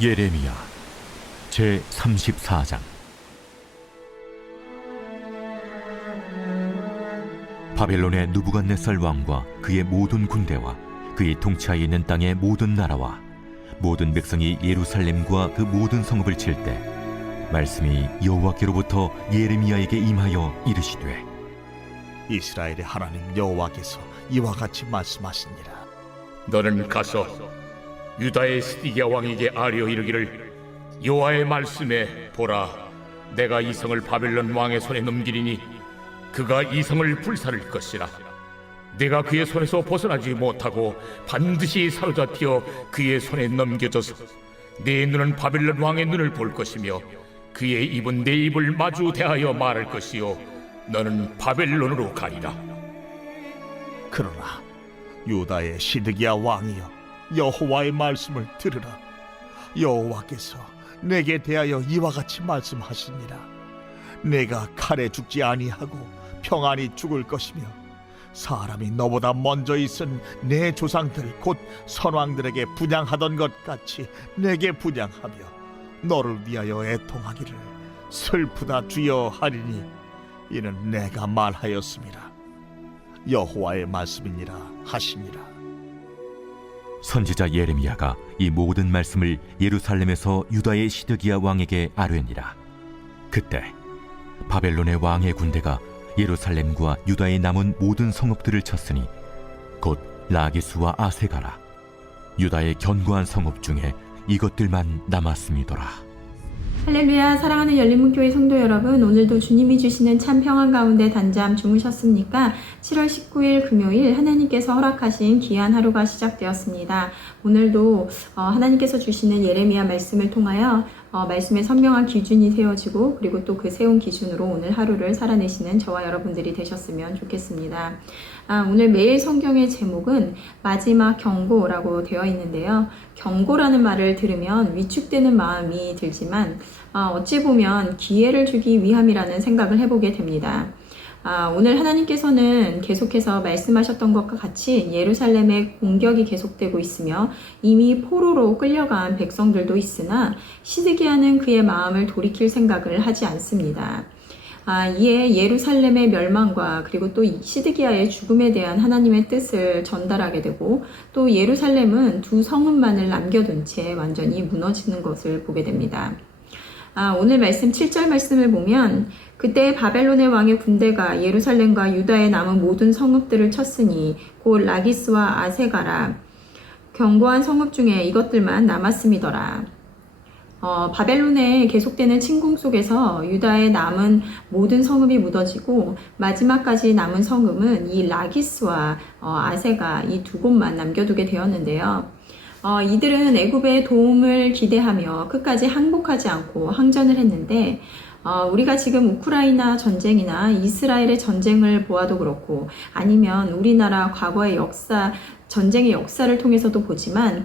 예레미야 제34장. 바벨론의 느부갓네살 왕과 그의 모든 군대와 그의 통치하에 있는 땅의 모든 나라와 모든 백성이 예루살렘과 그 모든 성읍을 칠 때 말씀이 여호와께로부터 예레미야에게 임하여 이르시되, 이스라엘의 하나님 여호와께서 이와 같이 말씀하시니라. 너는 가서 유다의 시드기야 왕에게 아뢰어 이르기를, 여호와의 말씀에 보라, 내가 이 성을 바벨론 왕의 손에 넘기리니 그가 이 성을 불살을 것이라. 내가 그의 손에서 벗어나지 못하고 반드시 사로잡혀 그의 손에 넘겨져서 내 눈은 바벨론 왕의 눈을 볼 것이며 그의 입은 내 입을 마주 대하여 말할 것이요 너는 바벨론으로 가리라. 그러나 유다의 시드기야 왕이여, 여호와의 말씀을 들으라. 여호와께서 내게 대하여 이와 같이 말씀하시니라. 내가 칼에 죽지 아니하고 평안히 죽을 것이며, 사람이 너보다 먼저 있은 내 조상들 곧 선왕들에게 분향하던 것 같이 내게 분향하며 너를 위하여 애통하기를 슬프다 주여 하리니, 이는 내가 말하였음이라. 여호와의 말씀이니라 하시니라. 선지자 예레미야가 이 모든 말씀을 예루살렘에서 유다의 시드기야 왕에게 아뢰니라. 그때 바벨론의 왕의 군대가 예루살렘과 유다의 남은 모든 성읍들을 쳤으니 곧 라기스와 아세가라, 유다의 견고한 성읍 중에 이것들만 남았음이더라. 할렐루야. 사랑하는 열린문교회 성도 여러분, 오늘도 주님이 주시는 참 평안 가운데 단잠 주무셨습니까? 7월 19일 금요일 하나님께서 허락하신 귀한 하루가 시작되었습니다. 오늘도 하나님께서 주시는 예레미야 말씀을 통하여 말씀의 선명한 기준이 세워지고, 그리고 또 그 세운 기준으로 오늘 하루를 살아내시는 저와 여러분들이 되셨으면 좋겠습니다. 오늘 매일 성경의 제목은 마지막 경고라고 되어 있는데요. 경고라는 말을 들으면 위축되는 마음이 들지만 어찌 보면 기회를 주기 위함이라는 생각을 해보게 됩니다. 오늘 하나님께서는 계속해서 말씀하셨던 것과 같이 예루살렘의 공격이 계속되고 있으며 이미 포로로 끌려간 백성들도 있으나 시드기야는 그의 마음을 돌이킬 생각을 하지 않습니다. 이에 예루살렘의 멸망과 그리고 또 시드기야의 죽음에 대한 하나님의 뜻을 전달하게 되고, 또 예루살렘은 두 성읍만을 남겨둔 채 완전히 무너지는 것을 보게 됩니다. 오늘 말씀 7절 말씀을 보면, 그때 바벨론의 왕의 군대가 예루살렘과 유다의 남은 모든 성읍들을 쳤으니 곧 라기스와 아세가라, 견고한 성읍 중에 이것들만 남았음이더라. 바벨론의 계속되는 침공 속에서 유다의 남은 모든 성읍이 묻어지고 마지막까지 남은 성읍은 이 라기스와 아세가, 이 두 곳만 남겨두게 되었는데요. 이들은 애굽의 도움을 기대하며 끝까지 항복하지 않고 항전을 했는데, 우리가 지금 우크라이나 전쟁이나 이스라엘의 전쟁을 보아도 그렇고, 아니면 우리나라 과거의 전쟁의 역사를 통해서도 보지만,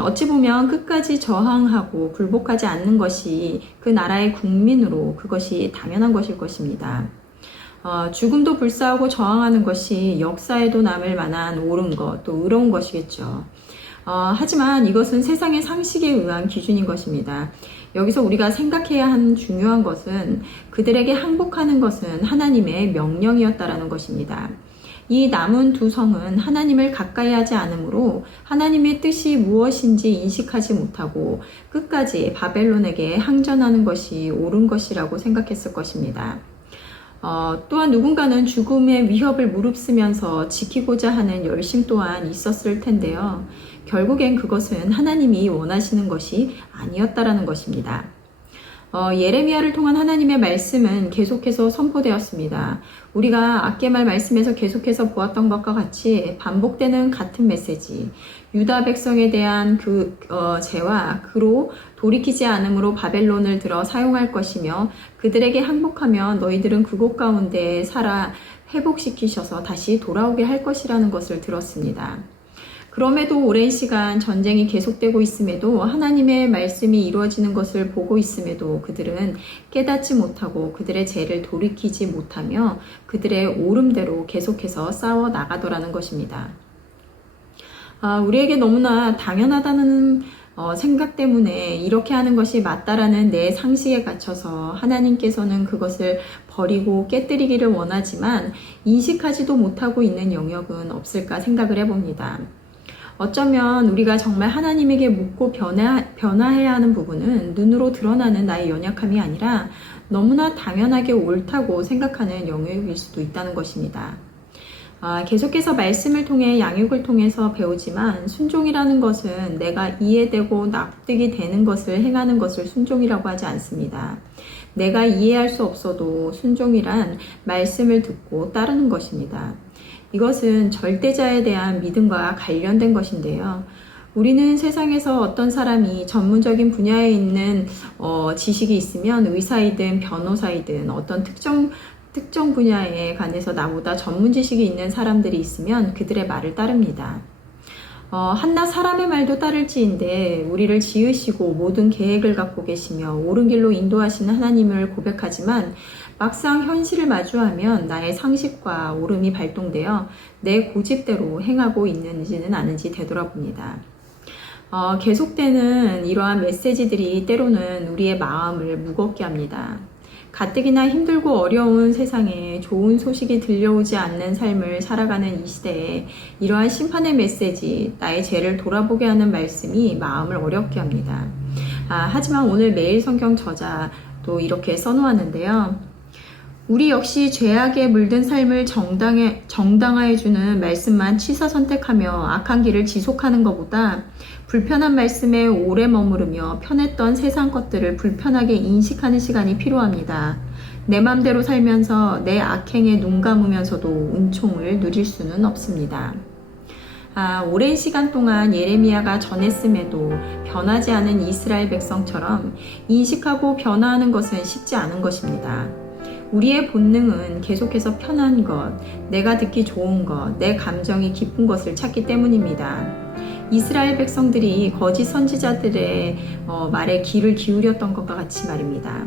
어찌 보면 끝까지 저항하고 굴복하지 않는 것이 그 나라의 국민으로 그것이 당연한 것일 것입니다. 죽음도 불사하고 저항하는 것이 역사에도 남을 만한 옳은 것, 또 의로운 것이겠죠. 하지만 이것은 세상의 상식에 의한 기준인 것입니다. 여기서 우리가 생각해야 하는 중요한 것은 그들에게 항복하는 것은 하나님의 명령이었다라는 것입니다. 이 남은 두 성은 하나님을 가까이 하지 않으므로 하나님의 뜻이 무엇인지 인식하지 못하고 끝까지 바벨론에게 항전하는 것이 옳은 것이라고 생각했을 것입니다. 또한 누군가는 죽음의 위협을 무릅쓰면서 지키고자 하는 열심 또한 있었을 텐데요. 결국엔 그것은 하나님이 원하시는 것이 아니었다라는 것입니다. 예레미야를 통한 하나님의 말씀은 계속해서 선포되었습니다. 우리가 앞개말 말씀에서 계속해서 보았던 것과 같이 반복되는 같은 메시지, 유다 백성에 대한 그 죄와 그로 돌이키지 않음으로 바벨론을 들어 사용할 것이며, 그들에게 항복하면 너희들은 그곳 가운데 살아 회복시키셔서 다시 돌아오게 할 것이라는 것을 들었습니다. 그럼에도 오랜 시간 전쟁이 계속되고 있음에도, 하나님의 말씀이 이루어지는 것을 보고 있음에도 그들은 깨닫지 못하고 그들의 죄를 돌이키지 못하며 그들의 옳음대로 계속해서 싸워 나가더라는 것입니다. 우리에게 너무나 당연하다는 생각 때문에 이렇게 하는 것이 맞다라는 내 상식에 갇혀서 하나님께서는 그것을 버리고 깨뜨리기를 원하지만 인식하지도 못하고 있는 영역은 없을까 생각을 해봅니다. 어쩌면 우리가 정말 하나님에게 묻고 변화해야 하는 부분은 눈으로 드러나는 나의 연약함이 아니라 너무나 당연하게 옳다고 생각하는 영역일 수도 있다는 것입니다. 계속해서 말씀을 통해 양육을 통해서 배우지만 순종이라는 것은 내가 이해되고 납득이 되는 것을 행하는 것을 순종이라고 하지 않습니다. 내가 이해할 수 없어도 순종이란 말씀을 듣고 따르는 것입니다. 이것은 절대자에 대한 믿음과 관련된 것인데요. 우리는 세상에서 어떤 사람이 전문적인 분야에 있는 지식이 있으면 의사이든 변호사이든 어떤 특정 분야에 관해서 나보다 전문 지식이 있는 사람들이 있으면 그들의 말을 따릅니다. 한낱 사람의 말도 따를지인데 우리를 지으시고 모든 계획을 갖고 계시며 옳은 길로 인도하시는 하나님을 고백하지만 막상 현실을 마주하면 나의 상식과 오름이 발동되어 내 고집대로 행하고 있는지는 아닌지 되돌아봅니다. 계속되는 이러한 메시지들이 때로는 우리의 마음을 무겁게 합니다. 가뜩이나 힘들고 어려운 세상에 좋은 소식이 들려오지 않는 삶을 살아가는 이 시대에 이러한 심판의 메시지, 나의 죄를 돌아보게 하는 말씀이 마음을 어렵게 합니다. 하지만 오늘 매일 성경 저자도 이렇게 써놓았는데요. 우리 역시 죄악에 물든 삶을 정당화해 주는 말씀만 취사 선택하며 악한 길을 지속하는 것보다 불편한 말씀에 오래 머무르며 편했던 세상 것들을 불편하게 인식하는 시간이 필요합니다. 내 맘대로 살면서 내 악행에 눈 감으면서도 은총을 누릴 수는 없습니다. 오랜 시간 동안 예레미야가 전했음에도 변하지 않은 이스라엘 백성처럼 인식하고 변화하는 것은 쉽지 않은 것입니다. 우리의 본능은 계속해서 편한 것, 내가 듣기 좋은 것, 내 감정이 기쁜 것을 찾기 때문입니다. 이스라엘 백성들이 거짓 선지자들의 말에 귀를 기울였던 것과 같이 말입니다.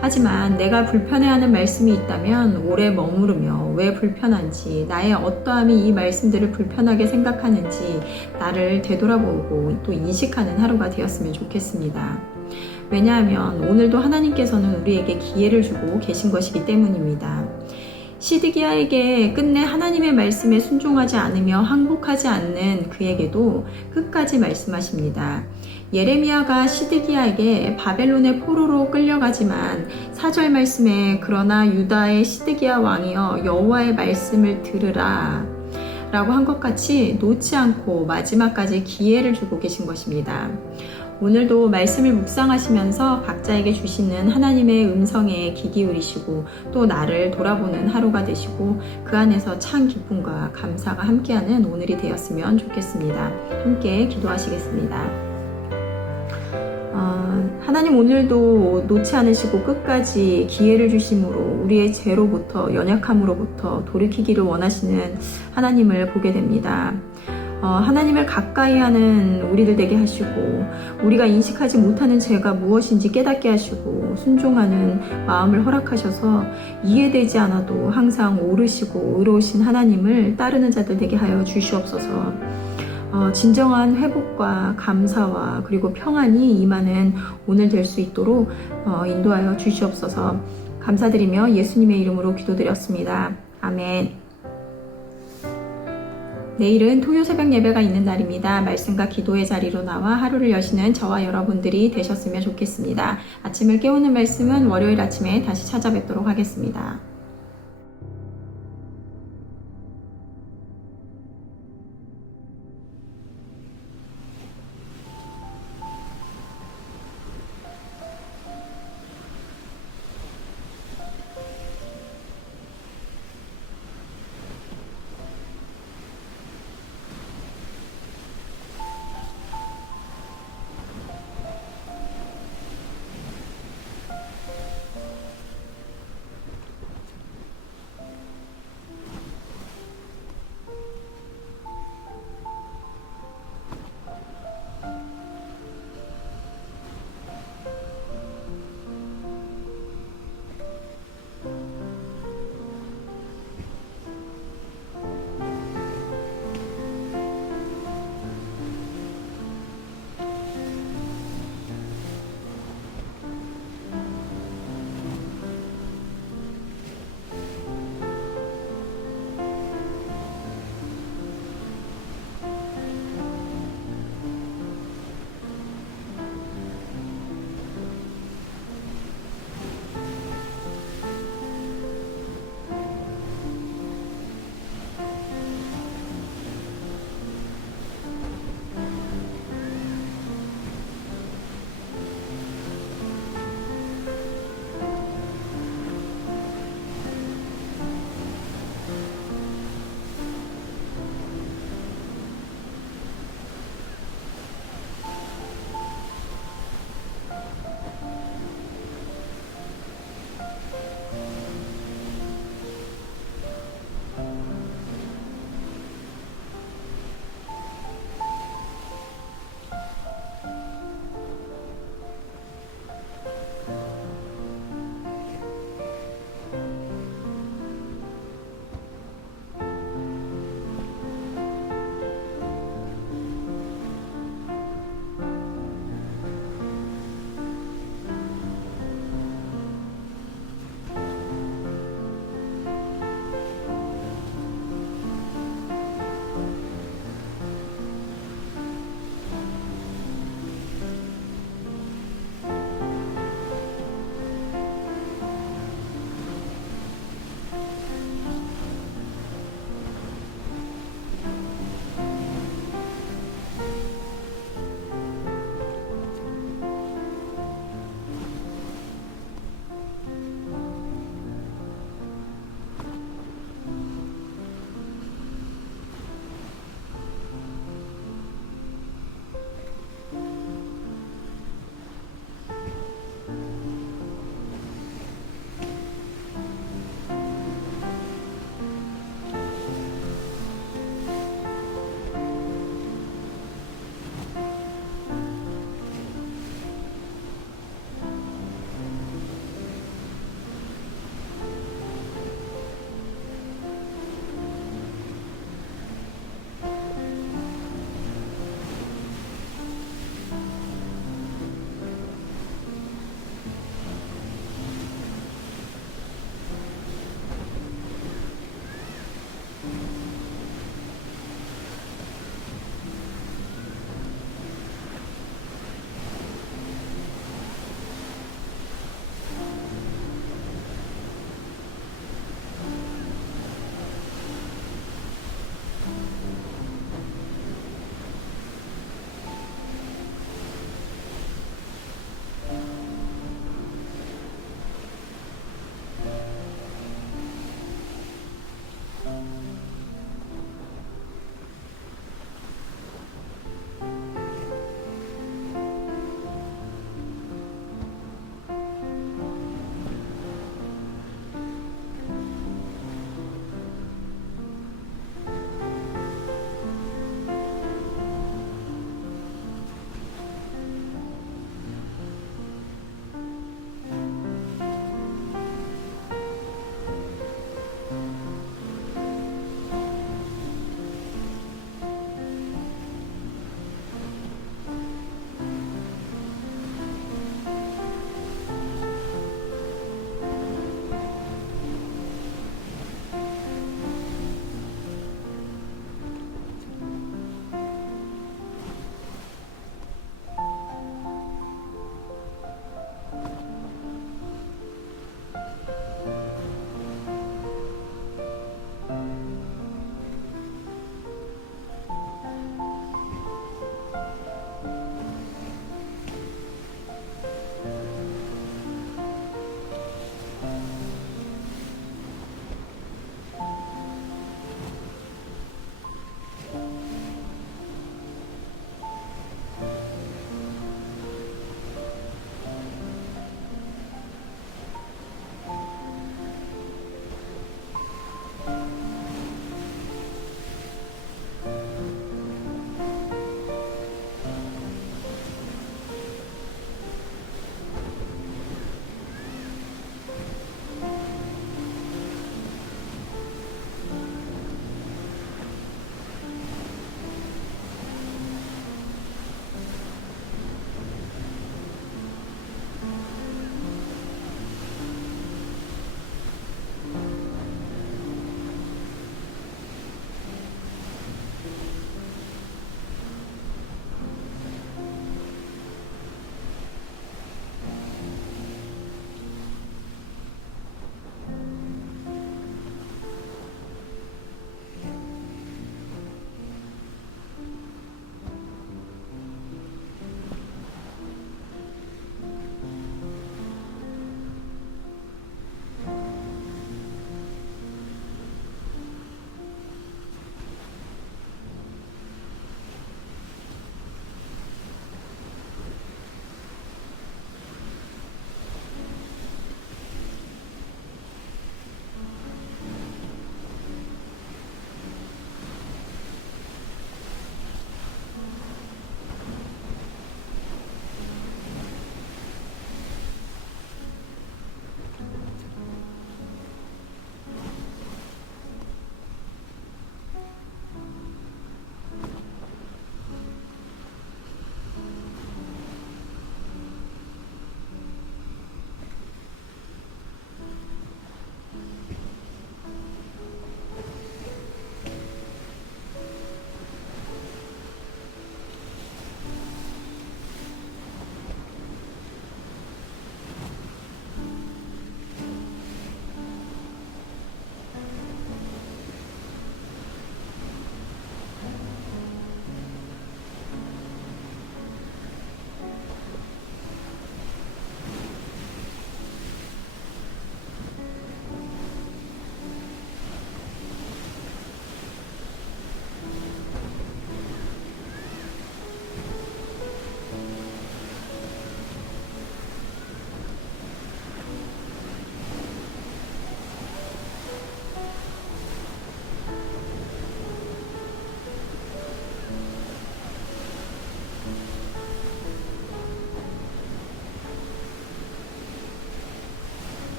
하지만 내가 불편해하는 말씀이 있다면 오래 머무르며 왜 불편한지, 나의 어떠함이 이 말씀들을 불편하게 생각하는지 나를 되돌아보고 또 인식하는 하루가 되었으면 좋겠습니다. 왜냐하면 오늘도 하나님께서는 우리에게 기회를 주고 계신 것이기 때문입니다. 시드기야에게 끝내 하나님의 말씀에 순종하지 않으며 항복하지 않는 그에게도 끝까지 말씀하십니다. 예레미야가 시드기야에게 바벨론의 포로로 끌려가지만 4절 말씀에 그러나 유다의 시드기야 왕이여 여호와의 말씀을 들으라 라고 한 것 같이 놓지 않고 마지막까지 기회를 주고 계신 것입니다. 오늘도 말씀을 묵상하시면서 각자에게 주시는 하나님의 음성에 귀 기울이시고 또 나를 돌아보는 하루가 되시고 그 안에서 참 기쁨과 감사가 함께하는 오늘이 되었으면 좋겠습니다. 함께 기도하시겠습니다. 하나님 오늘도 놓지 않으시고 끝까지 기회를 주심으로 우리의 죄로부터 연약함으로부터 돌이키기를 원하시는 하나님을 보게 됩니다. 하나님을 가까이 하는 우리들 되게 하시고 우리가 인식하지 못하는 죄가 무엇인지 깨닫게 하시고 순종하는 마음을 허락하셔서 이해되지 않아도 항상 옳으시고 의로우신 하나님을 따르는 자들 되게 하여 주시옵소서. 진정한 회복과 감사와 그리고 평안이 임하는 오늘 될 수 있도록 인도하여 주시옵소서. 감사드리며 예수님의 이름으로 기도드렸습니다. 아멘. 내일은 토요 새벽 예배가 있는 날입니다. 말씀과 기도의 자리로 나와 하루를 여시는 저와 여러분들이 되셨으면 좋겠습니다. 아침을 깨우는 말씀은 월요일 아침에 다시 찾아뵙도록 하겠습니다.